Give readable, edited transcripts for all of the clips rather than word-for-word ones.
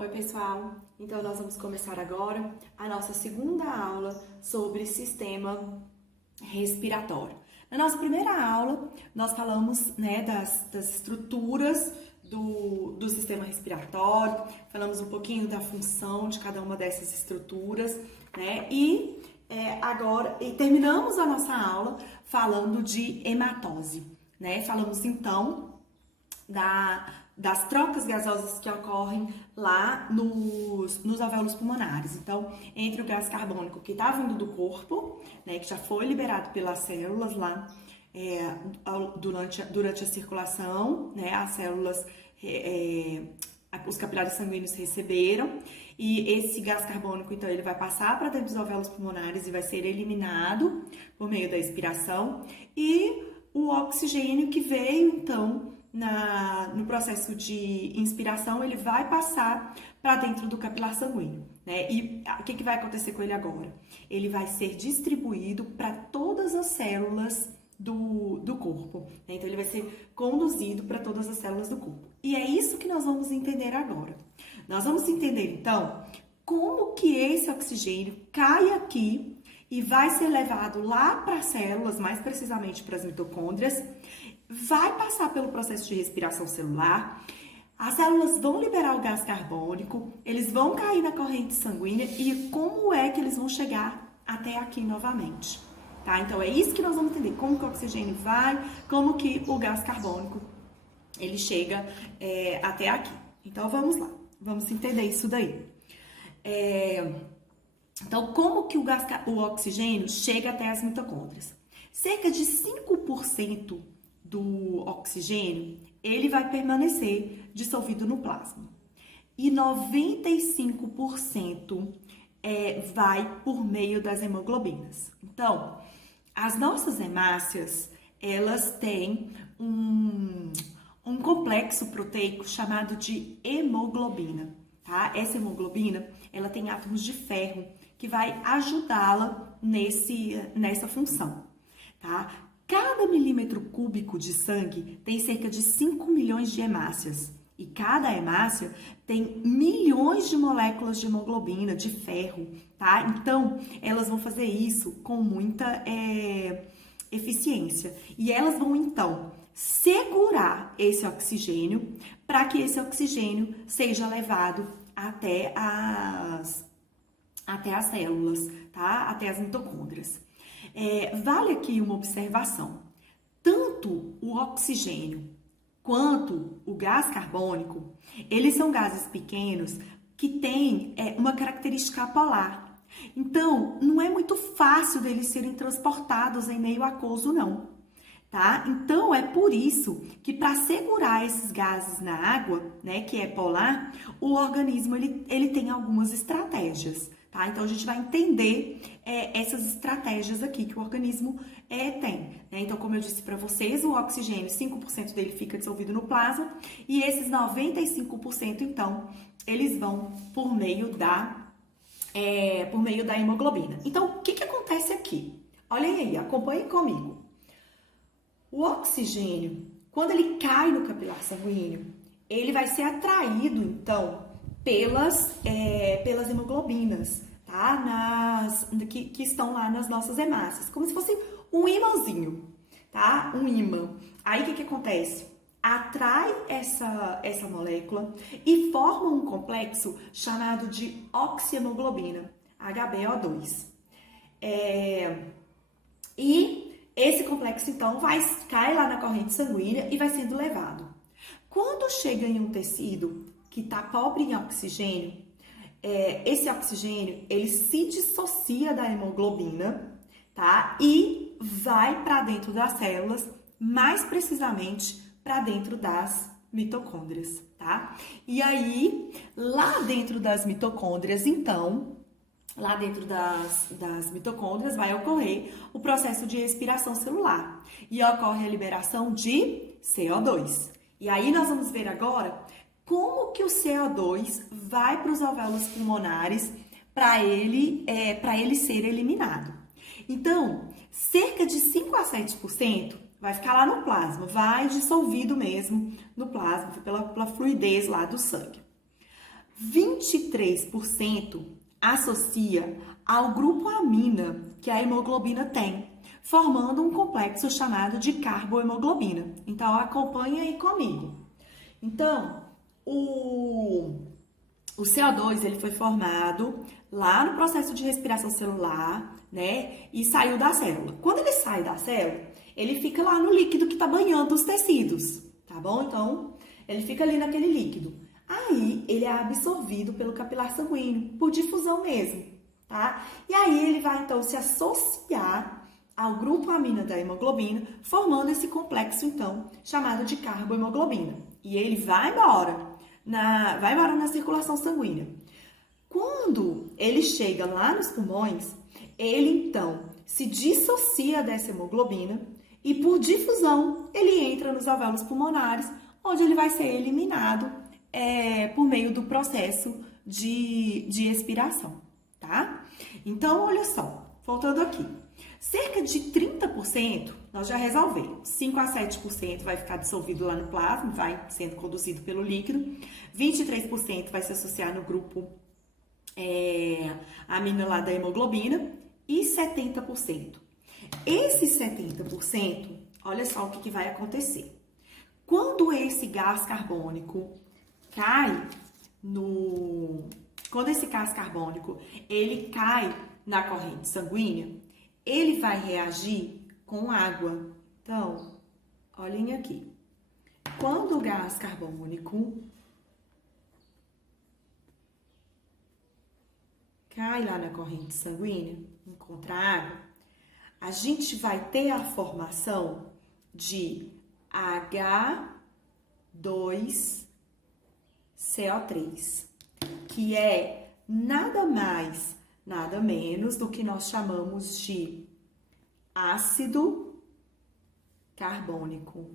Oi, pessoal! Então, nós vamos começar agora a nossa segunda aula sobre sistema respiratório. Na nossa primeira aula, nós falamos das estruturas do sistema respiratório, falamos um pouquinho da função de cada uma dessas estruturas, né? Agora terminamos a nossa aula falando de hematose, né? Falamos então das trocas gasosas que ocorrem lá nos alvéolos pulmonares. Então, entre o gás carbônico que está vindo do corpo, né, que já foi liberado pelas células lá durante a circulação, né, as células, os capilares sanguíneos receberam, e esse gás carbônico, então, ele vai passar para dentro dos alvéolos pulmonares e vai ser eliminado por meio da expiração, e o oxigênio que veio, então, no processo de inspiração, ele vai passar para dentro do capilar sanguíneo, né? E o que vai acontecer com ele agora? Ele vai ser distribuído para todas as células do corpo, né? Então, ele vai ser conduzido para todas as células do corpo. E é isso que nós vamos entender agora. Nós vamos entender, então, como que esse oxigênio cai aqui e vai ser levado lá para as células, mais precisamente para as mitocôndrias, vai passar pelo processo de respiração celular, as células vão liberar o gás carbônico, eles vão cair na corrente sanguínea e como é que eles vão chegar até aqui novamente, tá? Então, é isso que nós vamos entender, como que o oxigênio vai, como que o gás carbônico, ele chega até aqui. Então, vamos lá, vamos entender isso daí. Então, como que o oxigênio chega até as mitocôndrias? Cerca de 5% do oxigênio, ele vai permanecer dissolvido no plasma. E 95% vai por meio das hemoglobinas. Então, as nossas hemácias, elas têm um complexo proteico chamado de hemoglobina, tá? Essa hemoglobina, ela tem átomos de ferro que vai ajudá-la nessa função, tá? Cada milímetro cúbico de sangue tem cerca de 5 milhões de hemácias. E cada hemácia tem milhões de moléculas de hemoglobina, de ferro, tá? Então, elas vão fazer isso com muita eficiência. E elas vão, então, segurar esse oxigênio para que esse oxigênio seja levado até as células, tá? Até as mitocôndrias. Vale aqui uma observação. Tanto o oxigênio quanto o gás carbônico, eles são gases pequenos que têm uma característica apolar. Então, não é muito fácil deles serem transportados em meio aquoso, não. Tá? Então, é por isso que para segurar esses gases na água, né, que é polar, o organismo ele tem algumas estratégias. Tá? Então, a gente vai entender essas estratégias aqui que o organismo tem. Né? Então, como eu disse para vocês, o oxigênio, 5% dele fica dissolvido no plasma e esses 95%, então, eles vão por meio da hemoglobina. Então, o que acontece aqui? Olhem aí, acompanhem comigo. O oxigênio, quando ele cai no capilar sanguíneo, ele vai ser atraído, então, pelas hemoglobinas, tá? Que estão lá nas nossas hemácias, como se fosse um imãzinho, tá? Um ímã. Aí, o que acontece? Atrai essa molécula e forma um complexo chamado de oxihemoglobina, HbO2. E esse complexo, então, cai lá na corrente sanguínea e vai sendo levado. Quando chega em um tecido que está pobre em oxigênio, esse oxigênio, ele se dissocia da hemoglobina, tá? E vai para dentro das células, mais precisamente para dentro das mitocôndrias, tá? E aí, lá dentro das mitocôndrias, então, lá dentro das mitocôndrias vai ocorrer o processo de respiração celular e ocorre a liberação de CO2. E aí nós vamos ver agora como que o CO2 vai para os alvéolos pulmonares para ele ser eliminado. Então, cerca de 5 a 7% vai ficar lá no plasma, vai dissolvido mesmo no plasma, pela fluidez lá do sangue. 23% associa ao grupo amina que a hemoglobina tem, formando um complexo chamado de carbohemoglobina. Então, acompanha aí comigo. Então, o CO2 ele foi formado lá no processo de respiração celular, né? E saiu da célula. Quando ele sai da célula, ele fica lá no líquido que está banhando os tecidos, tá bom? Então, ele fica ali naquele líquido. Aí, ele é absorvido pelo capilar sanguíneo, por difusão mesmo, tá? E aí, ele vai, então, se associar ao grupo amina da hemoglobina, formando esse complexo, então, chamado de carbohemoglobina. E ele vai embora na circulação sanguínea. Quando ele chega lá nos pulmões, ele, então, se dissocia dessa hemoglobina e, por difusão, ele entra nos alvéolos pulmonares, onde ele vai ser eliminado por meio do processo de expiração, tá? Então, olha só, voltando aqui. Cerca de 30% nós já resolvemos. 5 a 7% vai ficar dissolvido lá no plasma, vai sendo conduzido pelo líquido. 23% vai se associar no grupo amina lá da hemoglobina. E 70%. Esse 70%, olha só o que vai acontecer. Quando esse gás carbônico cai Quando esse gás carbônico ele cai na corrente sanguínea, ele vai reagir com água. Então, olhem aqui. Quando o gás carbônico cai lá na corrente sanguínea, encontra água, a gente vai ter a formação de H2CO3, que é nada mais, nada menos do que nós chamamos de ácido carbônico.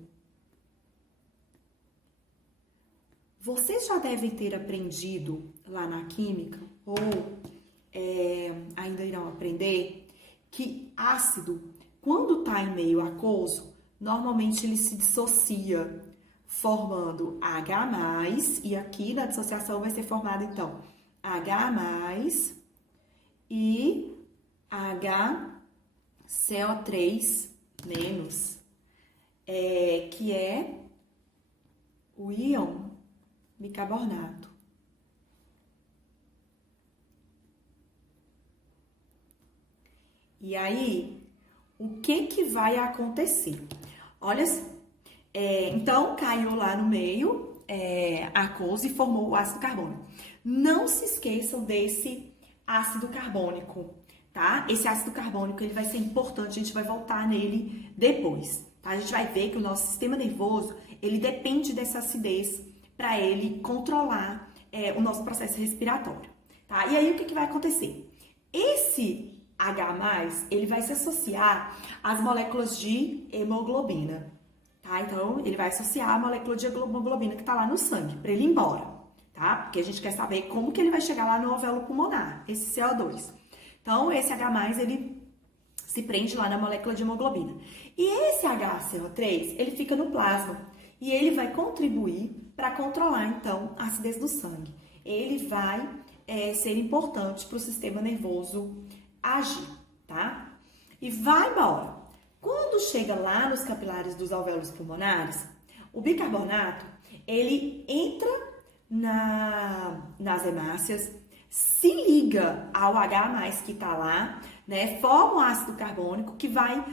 Vocês já devem ter aprendido lá na química, ou ainda irão aprender, que ácido, quando está em meio aquoso, normalmente ele se dissocia, formando H+, e aqui na dissociação vai ser formado, então, H+, e HCO3-, que é o íon bicarbonato. E aí, o que vai acontecer? Olha só, então caiu lá no meio aquoso e formou o ácido carbônico. Não se esqueçam desse ácido carbônico, tá? Esse ácido carbônico ele vai ser importante, a gente vai voltar nele depois, tá? A gente vai ver que o nosso sistema nervoso, ele depende dessa acidez para ele controlar o nosso processo respiratório, tá? E aí, o que vai acontecer? Esse H+, ele vai se associar às moléculas de hemoglobina, tá? Então, ele vai associar a molécula de hemoglobina que está lá no sangue, para ele ir embora, tá? Porque a gente quer saber como que ele vai chegar lá no alvéolo pulmonar, esse CO2. Então, esse H+, ele se prende lá na molécula de hemoglobina. E esse HCO3, ele fica no plasma e ele vai contribuir para controlar, então, a acidez do sangue. Ele vai ser importante para o sistema nervoso agir, tá? E vai embora. Quando chega lá nos capilares dos alvéolos pulmonares, o bicarbonato, ele entra nas hemácias, se liga ao H+, que tá lá, né? Forma o ácido carbônico que vai,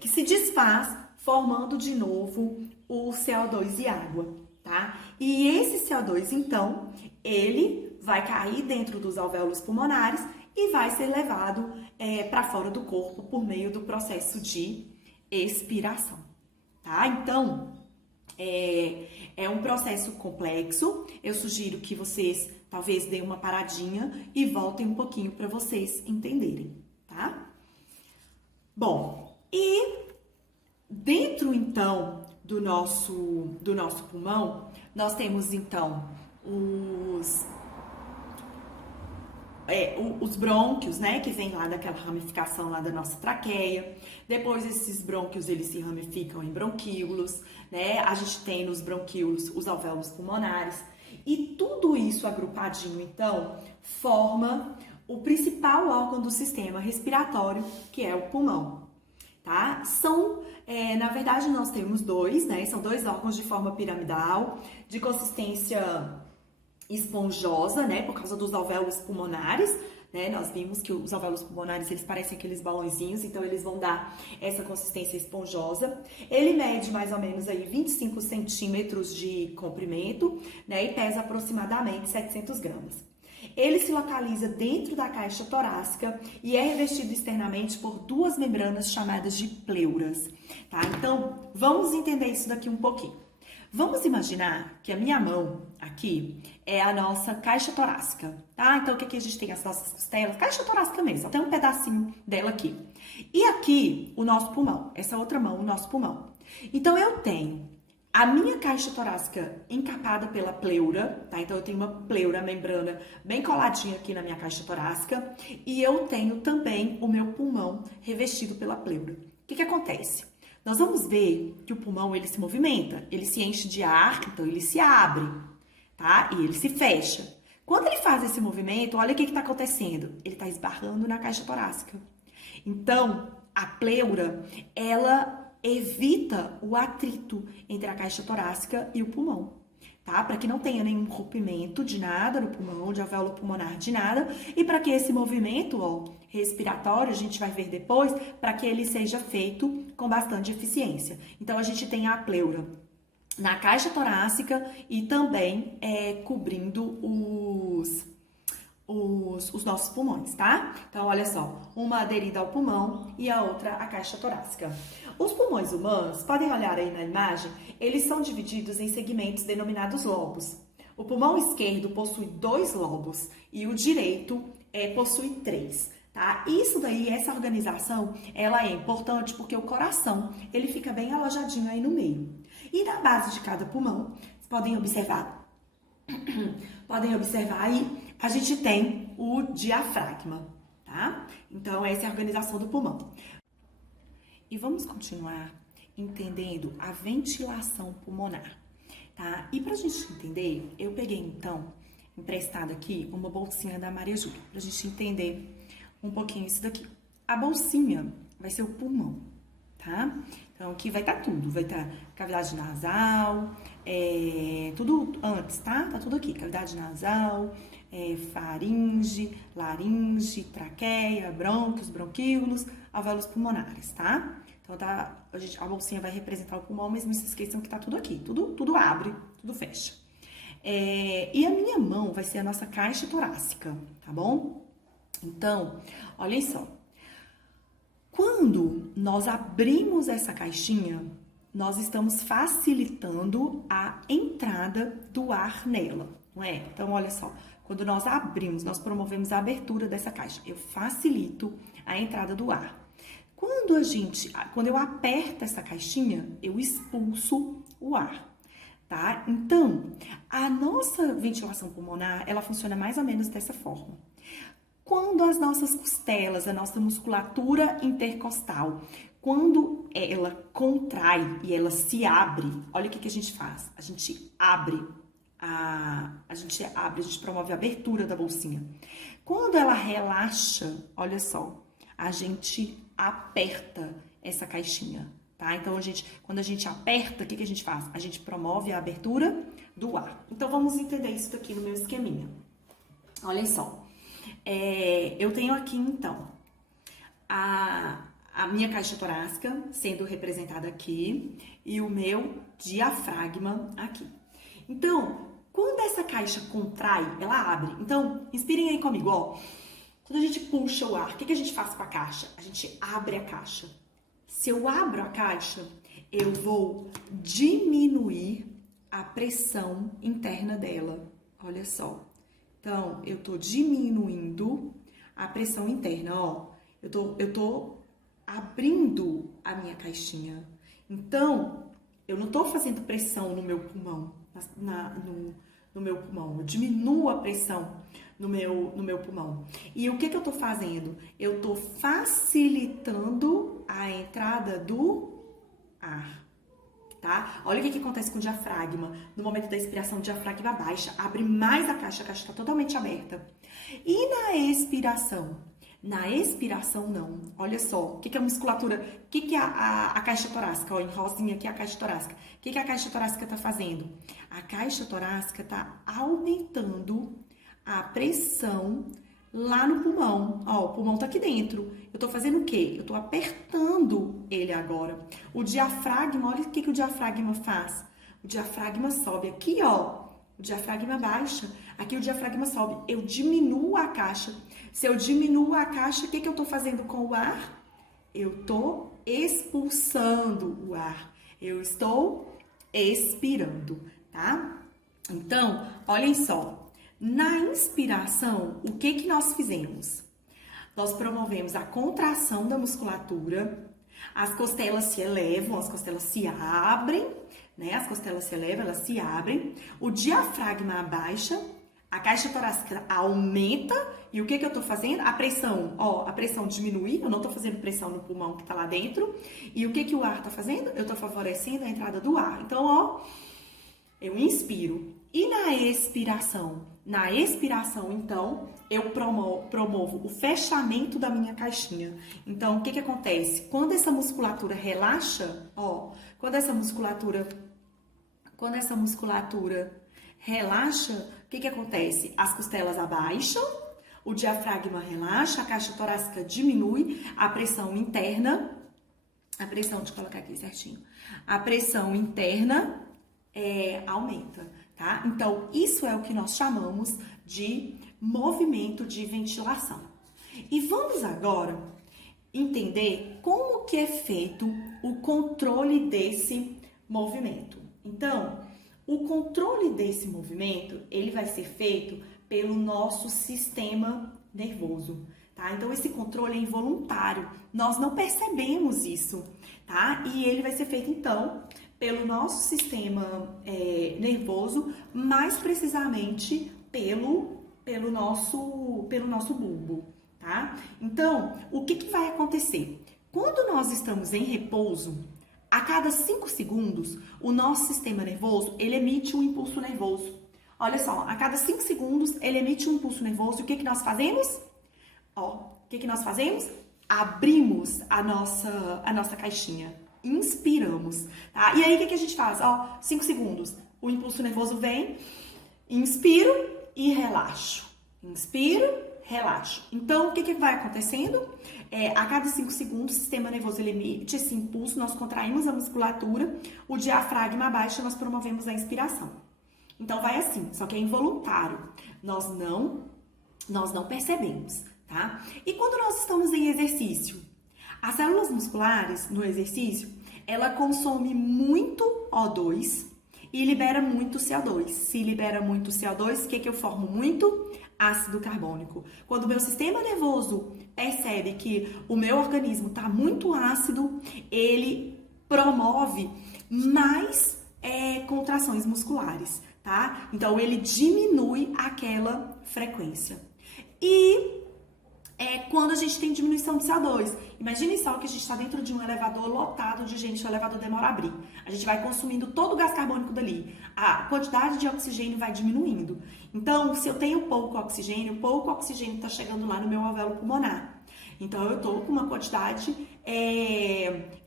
que se desfaz, formando de novo o CO2 e água, tá? E esse CO2, então, ele vai cair dentro dos alvéolos pulmonares e vai ser levado para fora do corpo por meio do processo de expiração, tá? Então, é um processo complexo. Eu sugiro que vocês talvez deem uma paradinha e voltem um pouquinho para vocês entenderem, tá? Bom, e dentro, então, do nosso pulmão, nós temos, então, os brônquios, né, que vem lá daquela ramificação lá da nossa traqueia. Depois esses brônquios, eles se ramificam em bronquíolos, né? A gente tem nos bronquíolos os alvéolos pulmonares. E tudo isso agrupadinho, então, forma o principal órgão do sistema respiratório, que é o pulmão, tá? Na verdade, nós temos dois, né? São dois órgãos de forma piramidal, de consistência esponjosa, né? Por causa dos alvéolos pulmonares, né? Nós vimos que os alvéolos pulmonares, eles parecem aqueles balãozinhos, então eles vão dar essa consistência esponjosa. Ele mede mais ou menos aí 25 centímetros de comprimento, né? E pesa aproximadamente 700 gramas. Ele se localiza dentro da caixa torácica e é revestido externamente por duas membranas chamadas de pleuras, tá? Então, vamos entender isso daqui um pouquinho. Vamos imaginar que a minha mão aqui é a nossa caixa torácica, tá? Então, o que a gente tem? As nossas costelas, caixa torácica mesmo, tem um pedacinho dela aqui. E aqui, o nosso pulmão, essa outra mão, o nosso pulmão. Então, eu tenho a minha caixa torácica encapada pela pleura, tá? Então, eu tenho uma pleura, membrana, bem coladinha aqui na minha caixa torácica. E eu tenho também o meu pulmão revestido pela pleura. O que acontece? Nós vamos ver que o pulmão, ele se movimenta, ele se enche de ar, então ele se abre, tá? E ele se fecha. Quando ele faz esse movimento, olha o que está acontecendo. Ele está esbarrando na caixa torácica. Então, a pleura, ela evita o atrito entre a caixa torácica e o pulmão, tá? Para que não tenha nenhum rompimento de nada no pulmão, de alvéolo pulmonar, de nada. E para que esse movimento, ó, respiratório, a gente vai ver depois, para que ele seja feito com bastante eficiência. Então, a gente tem a pleura na caixa torácica e também cobrindo os nossos pulmões, tá? Então, olha só, uma aderida ao pulmão e a outra à caixa torácica. Os pulmões humanos, podem olhar aí na imagem, eles são divididos em segmentos denominados lobos. O pulmão esquerdo possui 2 lobos e o direito possui 3, tá? Isso daí, essa organização, ela é importante porque o coração, ele fica bem alojadinho aí no meio. E na base de cada pulmão, vocês podem observar aí, a gente tem o diafragma, tá? Então, essa é a organização do pulmão. E vamos continuar entendendo a ventilação pulmonar, tá? E pra gente entender, eu peguei, então, emprestado aqui, uma bolsinha da Maria Júlia, pra gente entender um pouquinho isso daqui. A bolsinha vai ser o pulmão, tá? Então, aqui vai estar tudo, vai estar cavidade nasal, tudo antes, tá? Tá tudo aqui, cavidade nasal, faringe, laringe, traqueia, brônquios, bronquíolos, alvéolos pulmonares, tá? Então, a bolsinha vai representar o pulmão, mas não se esqueçam que tá tudo aqui, tudo abre, tudo fecha. E a minha mão vai ser a nossa caixa torácica, tá bom? Então, olhem só. Quando nós abrimos essa caixinha, nós estamos facilitando a entrada do ar nela, não é? Então, olha só, quando nós abrimos, nós promovemos a abertura dessa caixa. Eu facilito a entrada do ar. Quando eu aperto essa caixinha, eu expulso o ar, tá? Então, a nossa ventilação pulmonar, ela funciona mais ou menos dessa forma. Quando as nossas costelas, a nossa musculatura intercostal, quando ela contrai e ela se abre, olha o que a gente faz. A gente promove a abertura da bolsinha. Quando ela relaxa, olha só, a gente aperta essa caixinha, tá? Então, quando a gente aperta, o que a gente faz? A gente promove a abertura do ar. Então, vamos entender isso daqui no meu esqueminha. Olhem só. Eu tenho aqui, então, a minha caixa torácica sendo representada aqui e o meu diafragma aqui. Então, quando essa caixa contrai, ela abre. Então, inspirem aí comigo, ó. Quando a gente puxa o ar, o que a gente faz com a caixa? A gente abre a caixa. Se eu abro a caixa, eu vou diminuir a pressão interna dela. Olha só. Então, eu tô diminuindo a pressão interna, ó. Eu tô abrindo a minha caixinha. Então, eu não tô fazendo pressão no meu pulmão, no meu pulmão. Eu diminuo a pressão no meu pulmão. E o que eu tô fazendo? Eu tô facilitando a entrada do ar. tá? Olha o que acontece com o diafragma. No momento da expiração, o diafragma baixa, abre mais a caixa está totalmente aberta. E na expiração? Na expiração, não. Olha só, o que é a musculatura? O que é a caixa torácica? Ó, em rosinha aqui é a caixa torácica. O que a caixa torácica está fazendo? A caixa torácica está aumentando a pressão lá no pulmão. Ó, o pulmão tá aqui dentro. Eu tô fazendo o quê? Eu tô apertando ele agora. O diafragma, olha o que o diafragma faz. O diafragma sobe aqui, ó. O diafragma baixa. Aqui o diafragma sobe. Eu diminuo a caixa. Se eu diminuo a caixa, o que eu tô fazendo com o ar? Eu tô expulsando o ar. Eu estou expirando, tá? Então, olhem só. Na inspiração, o que nós fizemos? Nós promovemos a contração da musculatura, as costelas se elevam, as costelas se abrem, né? As costelas se elevam, elas se abrem, o diafragma abaixa, a caixa torácica aumenta, e o que eu tô fazendo? A pressão, ó, a pressão diminui, eu não tô fazendo pressão no pulmão que tá lá dentro, e o que o ar tá fazendo? Eu tô favorecendo a entrada do ar. Então, ó, eu inspiro. E na expiração? Na expiração, então, eu promovo o fechamento da minha caixinha. Então, o que acontece? Quando essa musculatura relaxa, ó, quando essa musculatura relaxa, o que acontece? As costelas abaixam, o diafragma relaxa, a caixa torácica diminui, a pressão interna, deixa eu colocar aqui certinho, a pressão interna aumenta. Tá? Então, isso é o que nós chamamos de movimento de ventilação. E vamos agora entender como que é feito o controle desse movimento. Então, o controle desse movimento, ele vai ser feito pelo nosso sistema nervoso, tá? Então, esse controle é involuntário, nós não percebemos isso, tá? E ele vai ser feito, então, pelo nosso sistema nervoso, mais precisamente pelo nosso bulbo, tá? Então, o que vai acontecer? Quando nós estamos em repouso, a cada 5 segundos, o nosso sistema nervoso, ele emite um impulso nervoso. Olha só, a cada 5 segundos, ele emite um impulso nervoso, e o que nós fazemos? Ó, o que nós fazemos? Abrimos a nossa caixinha. Inspiramos, tá? E aí, o que a gente faz? Ó, 5 segundos. O impulso nervoso vem, inspiro e relaxo. Inspiro, relaxo. Então, o que vai acontecendo? A cada 5 segundos, o sistema nervoso ele emite esse impulso, nós contraímos a musculatura, o diafragma abaixa, nós promovemos a inspiração. Então, vai assim, só que é involuntário. Nós não percebemos, tá? E quando nós estamos em exercício? As células musculares, no exercício, ela consome muito O2 e libera muito CO2. Se libera muito CO2, o que eu formo muito? Ácido carbônico. Quando o meu sistema nervoso percebe que o meu organismo está muito ácido, ele promove mais contrações musculares, tá? Então, ele diminui aquela frequência. E quando a gente tem diminuição de CO2. Imagine só que a gente está dentro de um elevador lotado de gente, o elevador demora a abrir. A gente vai consumindo todo o gás carbônico dali. A quantidade de oxigênio vai diminuindo. Então, se eu tenho pouco oxigênio está chegando lá no meu alvéolo pulmonar. Então, eu estou com uma quantidade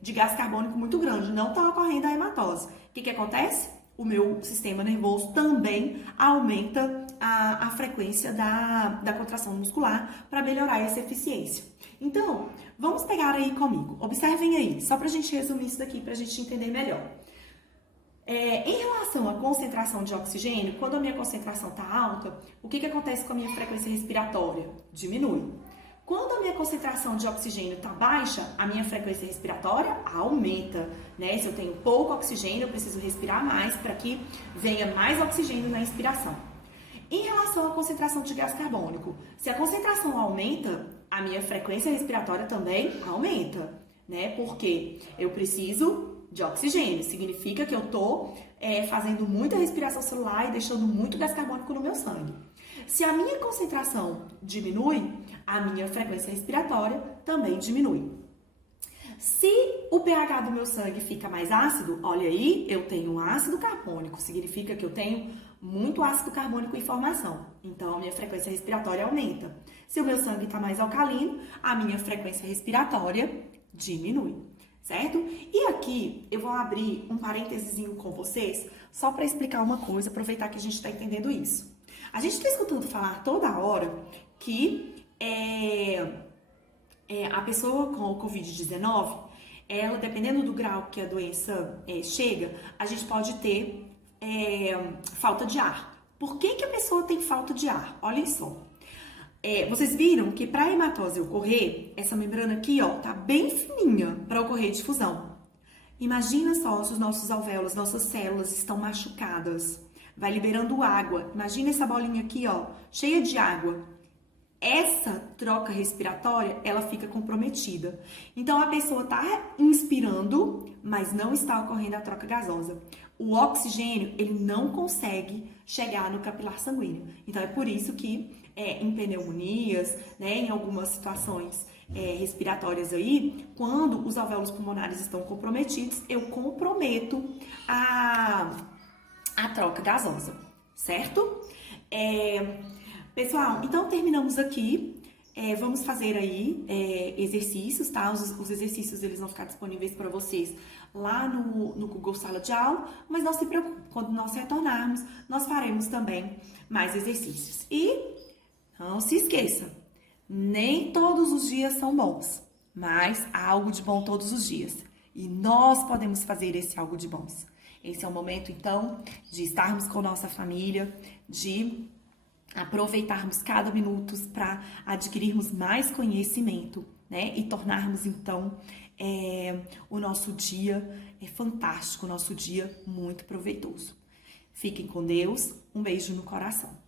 de gás carbônico muito grande. Não está ocorrendo a hematose. O que acontece? O meu sistema nervoso também aumenta a frequência da contração muscular para melhorar essa eficiência. Então, vamos pegar aí comigo. Observem aí, só para a gente resumir isso daqui, para a gente entender melhor. Em relação à concentração de oxigênio, quando a minha concentração está alta, o que acontece com a minha frequência respiratória? Diminui. Quando a minha concentração de oxigênio está baixa, a minha frequência respiratória aumenta, né? Se eu tenho pouco oxigênio, eu preciso respirar mais para que venha mais oxigênio na inspiração. Em relação à concentração de gás carbônico, se a concentração aumenta, a minha frequência respiratória também aumenta, né? Porque eu preciso de oxigênio, significa que eu estou fazendo muita respiração celular e deixando muito gás carbônico no meu sangue. Se a minha concentração diminui, a minha frequência respiratória também diminui. Se o pH do meu sangue fica mais ácido, olha aí, eu tenho ácido carbônico, significa que eu tenho muito ácido carbônico em formação. Então, a minha frequência respiratória aumenta. Se o meu sangue está mais alcalino, a minha frequência respiratória diminui, certo? E aqui eu vou abrir um parênteses com vocês, só para explicar uma coisa, aproveitar que a gente está entendendo isso. A gente está escutando falar toda hora que a pessoa com o Covid-19, ela, dependendo do grau que a doença chega, a gente pode ter falta de ar. Por que a pessoa tem falta de ar? Olhem só. Vocês viram que para a hematose ocorrer, essa membrana aqui, ó, tá bem fininha para ocorrer difusão. Imagina só se os nossos alvéolos, nossas células estão machucadas. Vai liberando água. Imagina essa bolinha aqui, ó, cheia de água. Essa troca respiratória, ela fica comprometida. Então, a pessoa está inspirando, mas não está ocorrendo a troca gasosa. O oxigênio, ele não consegue chegar no capilar sanguíneo. Então, é por isso que em pneumonias, né, em algumas situações respiratórias aí, quando os alvéolos pulmonares estão comprometidos, eu comprometo a troca gasosa, certo? Pessoal, então terminamos aqui. Vamos fazer aí exercícios, tá? Os exercícios eles vão ficar disponíveis para vocês lá no Google Sala de Aula, mas não se preocupe, quando nós retornarmos, nós faremos também mais exercícios. E não se esqueça, nem todos os dias são bons, mas há algo de bom todos os dias. E nós podemos fazer esse algo de bons. Esse é o momento, então, de estarmos com nossa família, de aproveitarmos cada minuto para adquirirmos mais conhecimento, né? E tornarmos, então, o nosso dia fantástico, o nosso dia muito proveitoso. Fiquem com Deus, um beijo no coração.